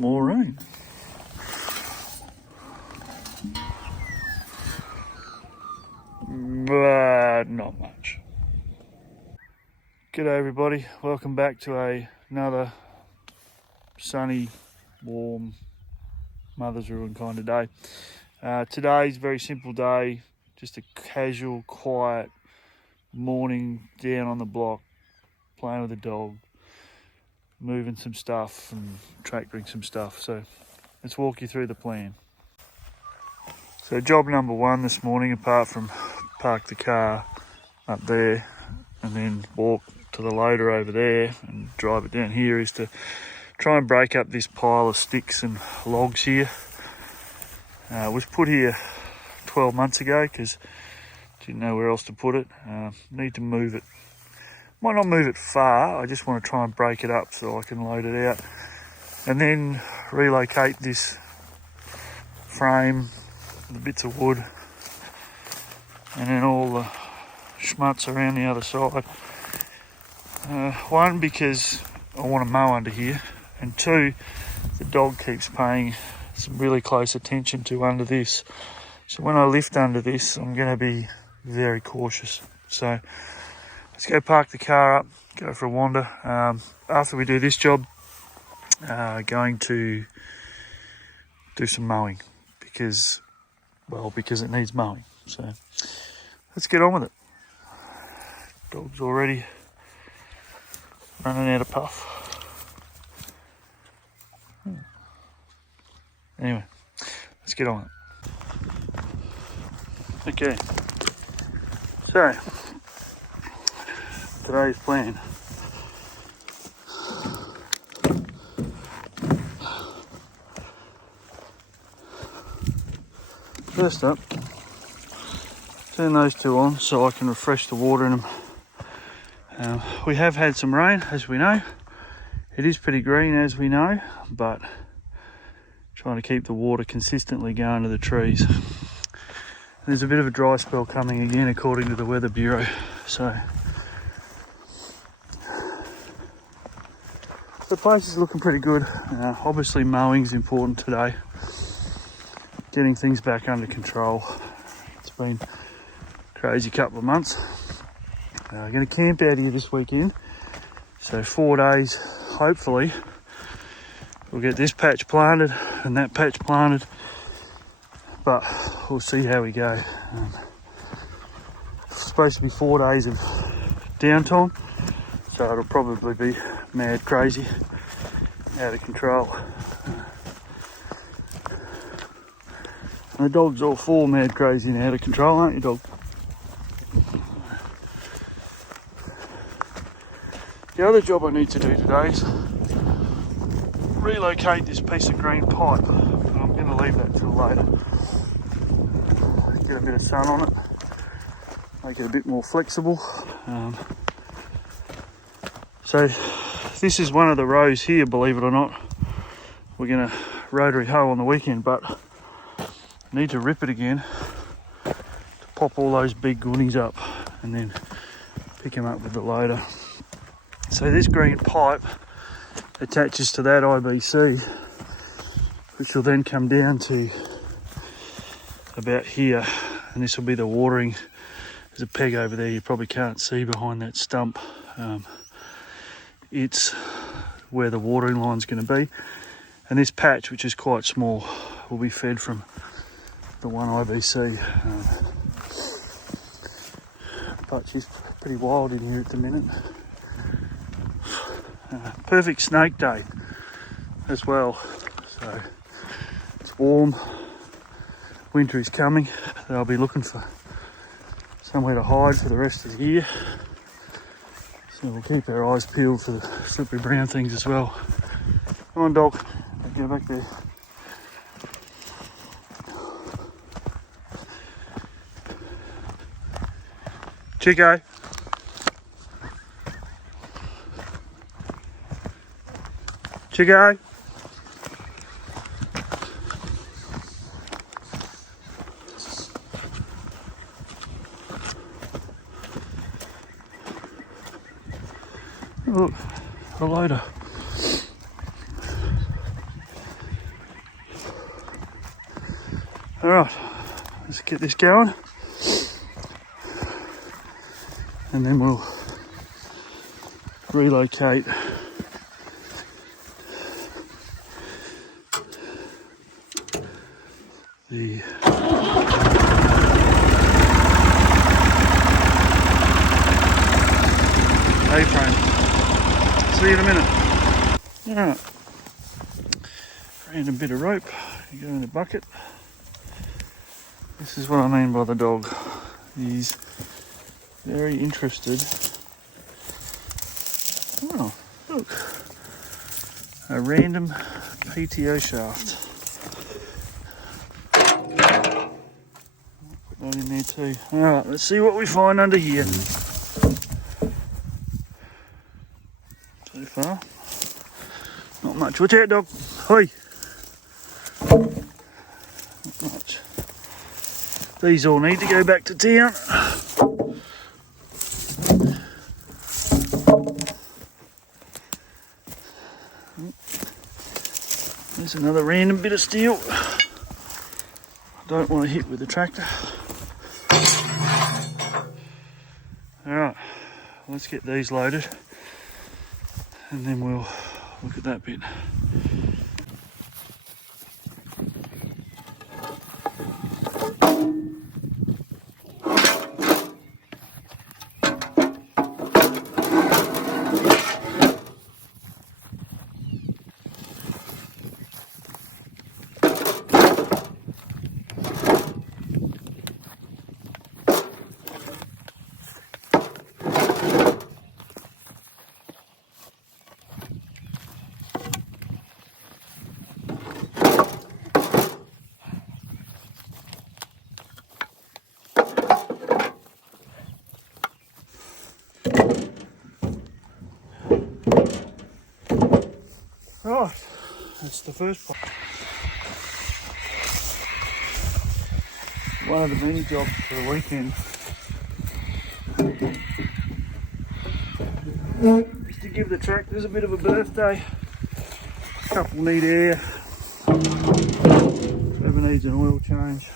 more rain. But not much. G'day everybody, welcome back to another sunny, warm, mother's ruin kind of day. Today's a very simple day, just a casual, quiet morning down on the block, playing with the dog, moving some stuff and tractoring some stuff. So let's walk you through the plan. So job number one this morning, apart from park the car up there and then walk to the loader over there and drive it down here, is to try and break up this pile of sticks and logs here. It was put here 12 months ago because didn't know where else to put it. Need to move it. Might not move it far, I just want to try and break it up so I can load it out. And then relocate this frame, the bits of wood, and then all the schmutz around the other side. One, because I want to mow under here, and two, the dog keeps paying some really close attention to under this. So when I lift under this, I'm going to be very cautious. So let's go park the car up, go for a wander. After we do this job, going to do some mowing because it needs mowing. So let's get on with it. Dog's already running out of puff. Anyway, let's get on it. Okay, so today's plan. First up, turn those two on so I can refresh the water in them. We have had some rain, as we know. It is pretty green, as we know, but trying to keep the water consistently going to the trees. There's a bit of a dry spell coming again, according to the Weather Bureau. So the place is looking pretty good. Obviously mowing is important today. Getting things back under control. It's been a crazy couple of months. I'm going to camp out here this weekend. So 4 days, hopefully, we'll get this patch planted and that patch planted. But we'll see how we go. It's supposed to be 4 days of downtime, so it'll probably be mad crazy, out of control. And the dog's all for mad crazy and out of control, aren't you, dog? The other job I need to do today is relocate this piece of green pipe, but I'm going to leave that till later. Get a bit of sun on it, make it a bit more flexible. So this is one of the rows here, believe it or not. We're going to rotary hoe on the weekend, but I need to rip it again to pop all those big goonies up and then pick them up with the loader. So this green pipe attaches to that IBC, which will then come down to about here, and this will be the watering. There's a peg over there you probably can't see behind that stump. It's where the watering line's going to be, and this patch, which is quite small, will be fed from the one IBC. But she's pretty wild in here at the minute. Perfect snake day as well. So it's warm, winter is coming. They'll be looking for somewhere to hide for the rest of the year. So we'll keep our eyes peeled for the slippery brown things as well. Come on, dog, go back there. Chico. Chico. Look, a loader. Alright, let's get this going. And then we'll relocate the A-frame. See you in a minute. Alright, random bit of rope, you go in the bucket. This is what I mean by the dog. He's very interested. Oh, look, a random PTO shaft. Put that in there too. Alright, let's see what we find under here. So far, not much. Watch out, dog. Hoi. Not much. These all need to go back to town. There's another random bit of steel. I don't want to hit with the tractor. Alright, let's get these loaded and then we'll look at that bit. Right, that's the first part. One of the mini jobs for the weekend is to give the tractors a bit of a birthday. A couple need air, Trevor needs an oil change.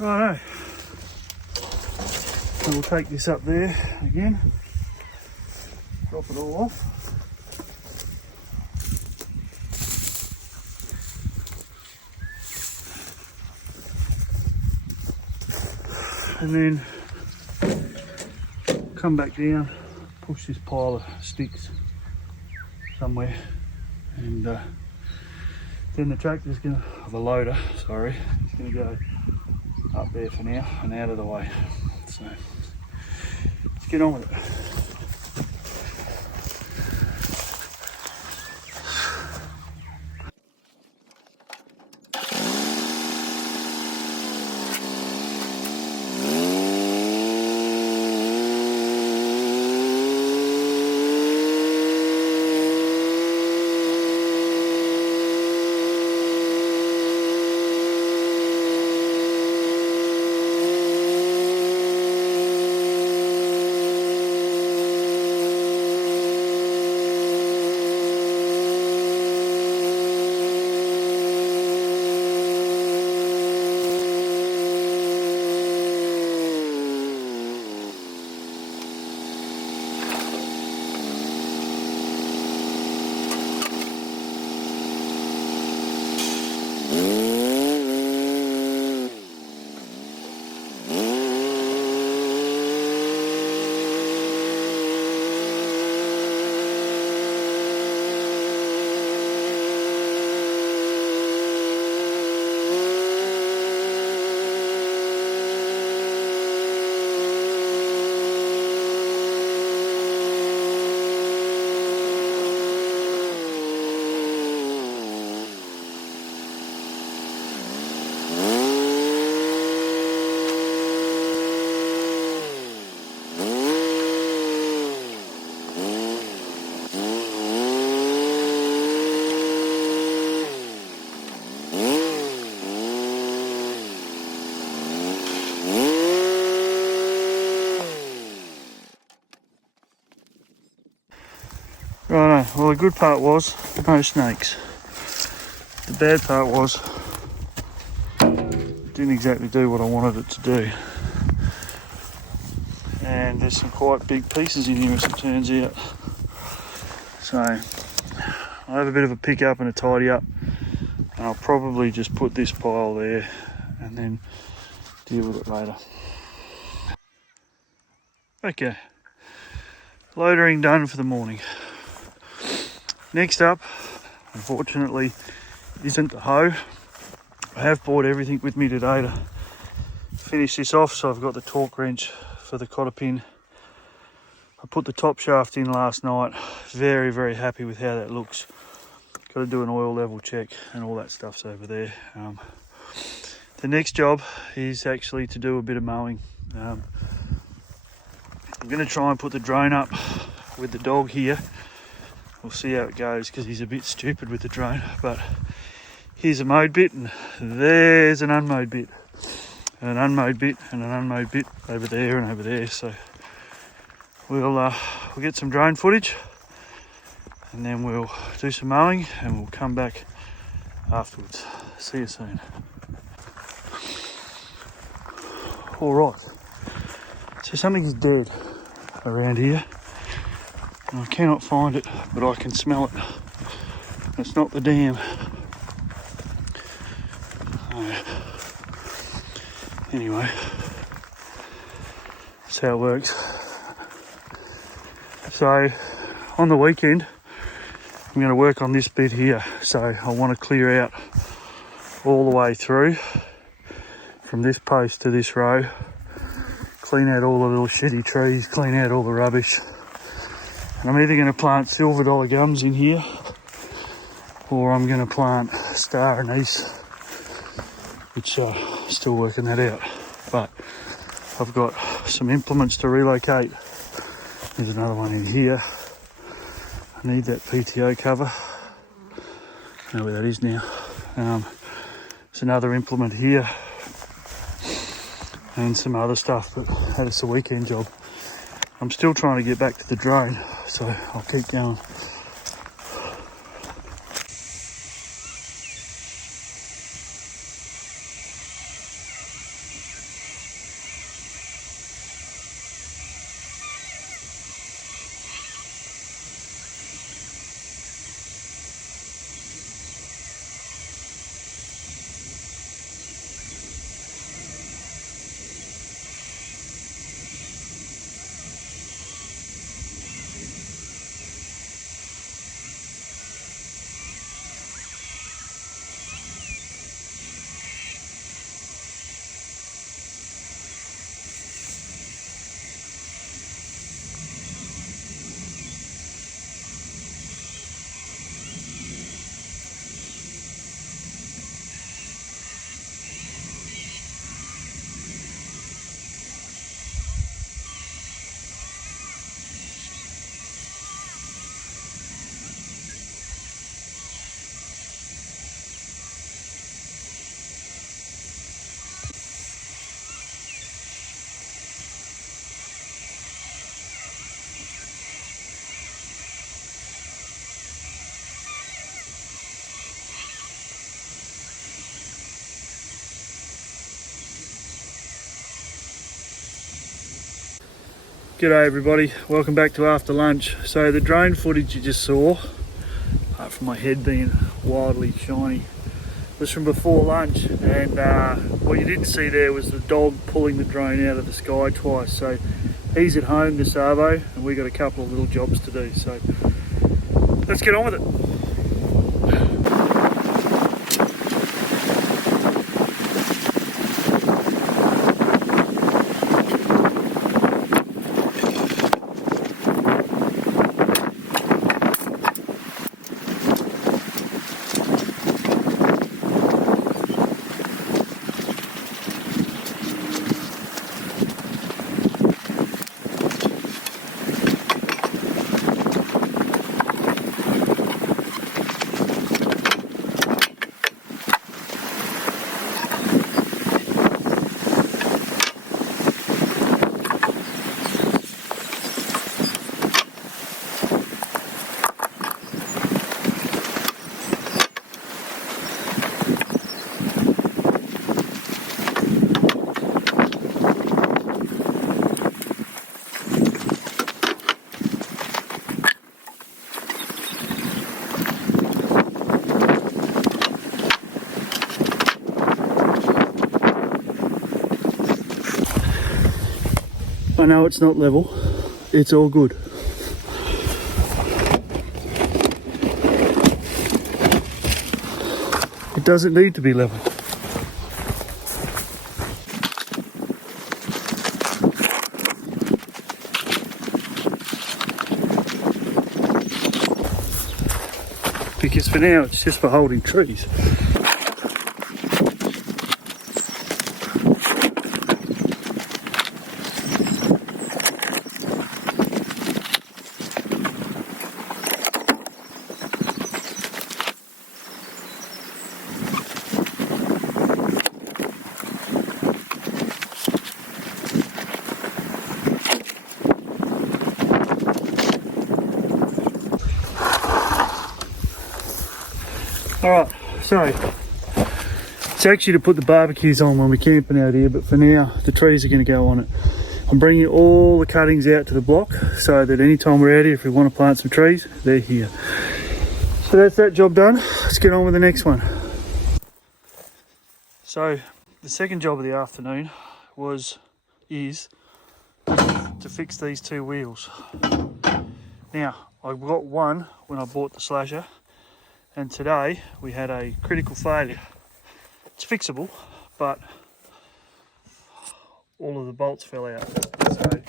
Righto, so we'll take this up there again, drop it all off. And then come back down, push this pile of sticks somewhere, and then the tractor's gonna, or the loader, sorry, is gonna go up there for now and out of the way. So let's get on with it. well, the good part was no snakes. The bad part was it didn't exactly do what I wanted it to do. And there's some quite big pieces in here as it turns out. So I have a bit of a pick up and a tidy up, and I'll probably just put this pile there and then deal with it later. Okay, loitering done for the morning. Next up, unfortunately, isn't the hoe. I have brought everything with me today to finish this off. So I've got the torque wrench for the cotter pin. I put the top shaft in last night. Very, very happy with how that looks. Got to do an oil level check and all that stuff's over there. The next job is actually to do a bit of mowing. I'm going to try and put the drone up with the dog here. We'll see how it goes because he's a bit stupid with the drone. But here's a mowed bit and there's an unmowed bit. And an unmowed bit and an unmowed bit over there and over there. So we'll get some drone footage and then we'll do some mowing and we'll come back afterwards. See you soon. All right, so something is dead around here and I cannot find it, but I can smell it. It's not the dam. Anyway, that's how it works. So on the weekend I'm going to work on this bit here. So I want to clear out all the way through from this post to this row, clean out all the little shitty trees, clean out all the rubbish. And I'm either going to plant silver dollar gums in here or I'm going to plant star anise, which still working that out. But I've got some implements to relocate. There's another one in here. I need that PTO cover. I know where that is now. There's another implement here and some other stuff, but that is a weekend job. I'm still trying to get back to the drone, so I'll keep going. G'day everybody, welcome back to After Lunch. So the drone footage you just saw, apart from my head being wildly shiny, was from before lunch, and what you didn't see there was the dog pulling the drone out of the sky twice. So he's at home, the Savo, and we got a couple of little jobs to do. So let's get on with it. I know it's not level, it's all good. It doesn't need to be level. Because for now it's just for holding trees. Alright, so it's actually to put the barbecues on when we're camping out here, but for now the trees are going to go on it. I'm bringing all the cuttings out to the block so that anytime we're out here, if we want to plant some trees, they're here. So that's that job done. Let's get on with the next one. So the second job of the afternoon is to fix these two wheels. Now, I got one when I bought the slasher, and today we had a critical failure. It's fixable, but all of the bolts fell out. So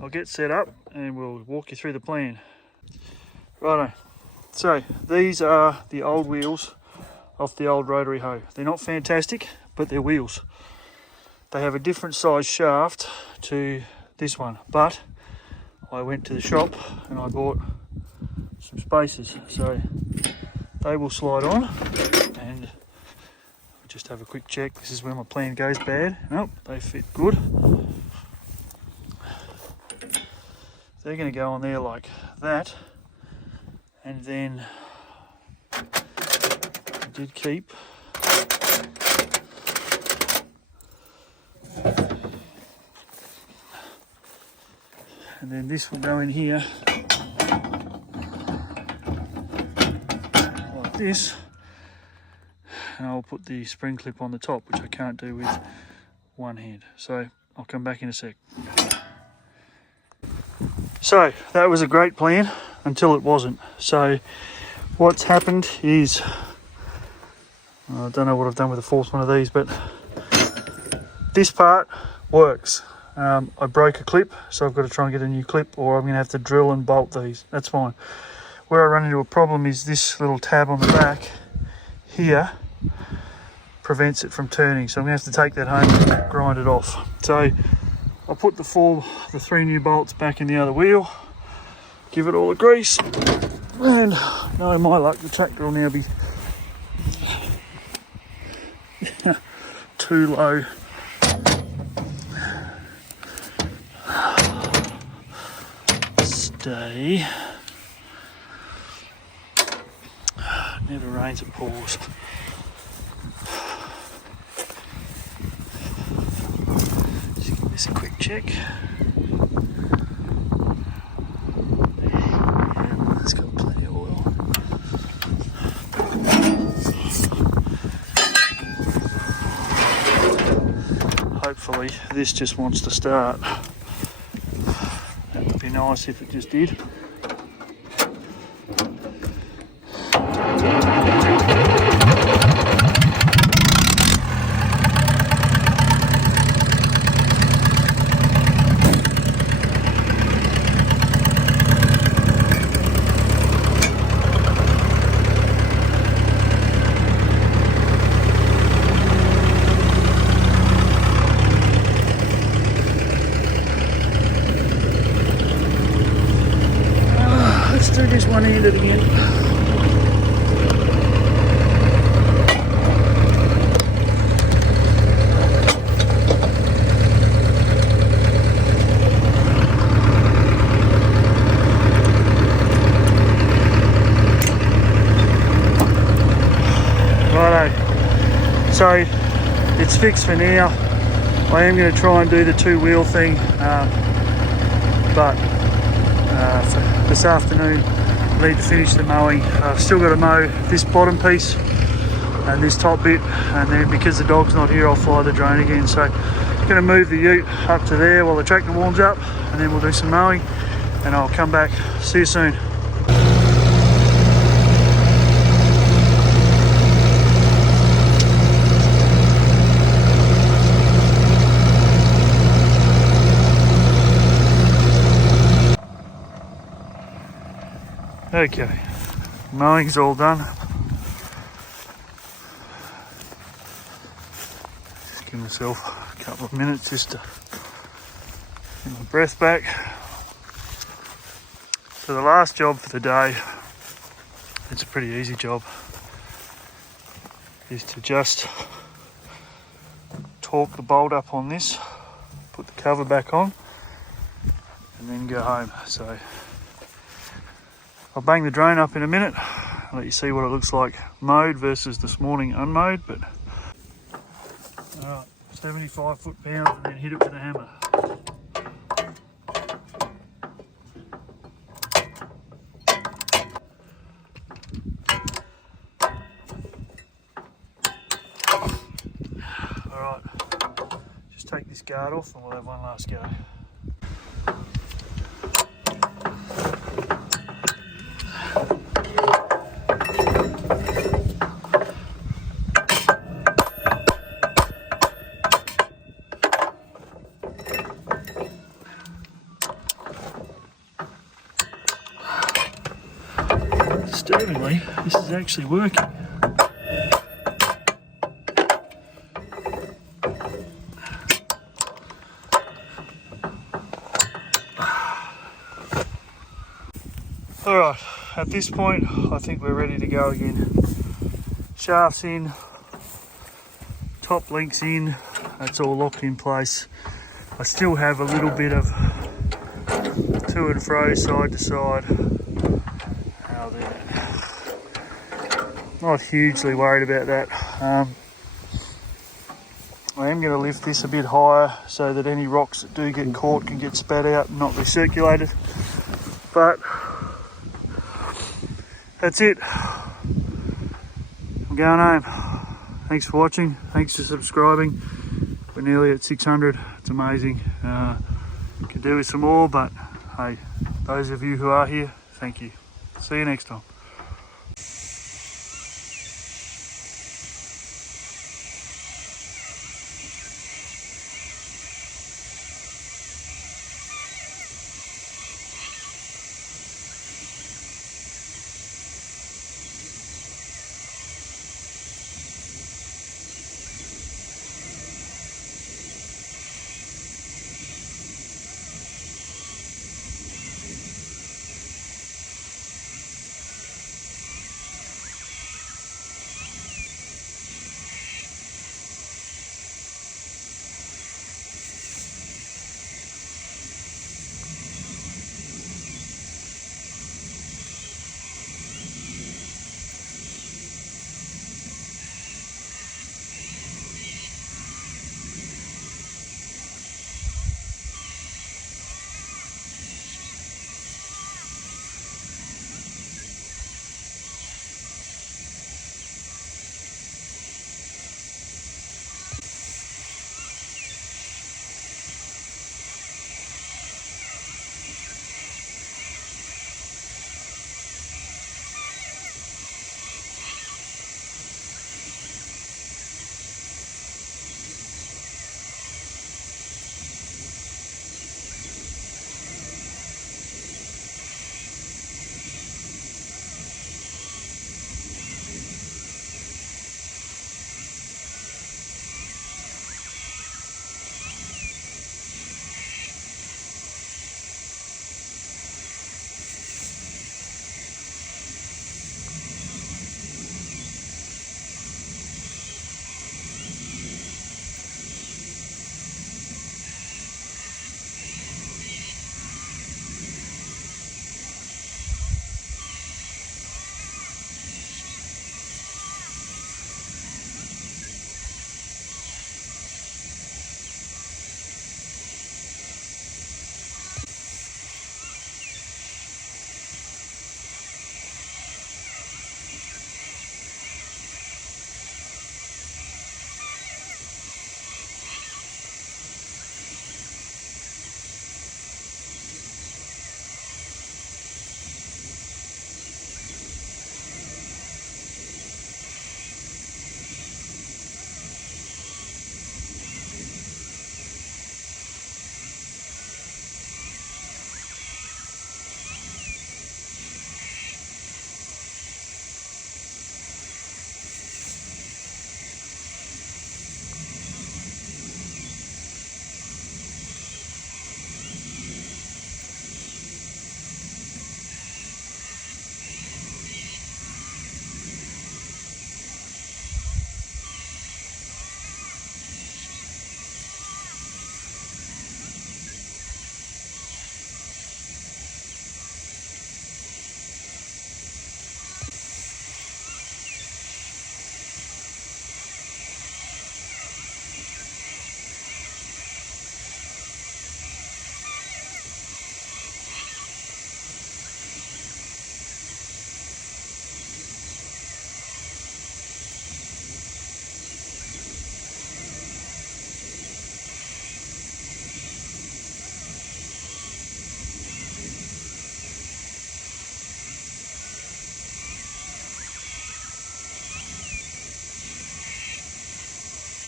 I'll get set up and we'll walk you through the plan. Righto, so these are the old wheels off the old rotary hoe. They're not fantastic, but they're wheels. They have a different size shaft to this one, but I went to the shop and I bought some spacers, so they will slide on. And just have a quick check. This is where my plan goes bad. Nope, they fit good. They're going to go on there like that, and then I did keep and then this will go in here like this, and I'll put the spring clip on the top, which I can't do with one hand. So I'll come back in a sec. So that was a great plan until it wasn't. So what's happened is, I don't know what I've done with the fourth one of these, but this part works. I broke a clip, so I've got to try and get a new clip, or I'm going to have to drill and bolt these. That's fine. Where I run into a problem is this little tab on the back here prevents it from turning, so I'm going to have to take that home and grind it off. So I'll put the three new bolts back in the other wheel, give it all the grease, and no, my luck, the tractor will now be too low. Stay. Never rains, it pours. Just give this a quick check. It's got plenty of oil. Hopefully this just wants to start. That would be nice if it just did. Do this one-handed again. Righto, so it's fixed for now. I am going to try and do the two-wheel thing, but for this afternoon I need to finish the mowing. I've still got to mow this bottom piece and this top bit, and then because the dog's not here I'll fly the drone again. So I'm going to move the ute up to there while the tractor warms up, and then we'll do some mowing and I'll come back. See you soon. Okay, mowing's all done. Just give myself a couple of minutes just to get my breath back. So the last job for the day, it's a pretty easy job, is to just torque the bolt up on this, put the cover back on, and then go home. So I'll bang the drone up in a minute, I'll let you see what it looks like mowed versus this morning unmowed. But 75 foot-pounds and then hit it with a hammer. Alright, just take this guard off and we'll have one last go. Disturbingly, this is actually working. Alright, at this point I think we're ready to go again. Shafts in, top links in, that's all locked in place. I still have a little bit of to and fro, side to side. Not hugely worried about that. I am going to lift this a bit higher so that any rocks that do get caught can get spat out and not recirculated. But that's it. I'm going home. Thanks for watching. Thanks for subscribing. We're nearly at 600. It's amazing. Could do with some more, but hey, those of you who are here, thank you. See you next time.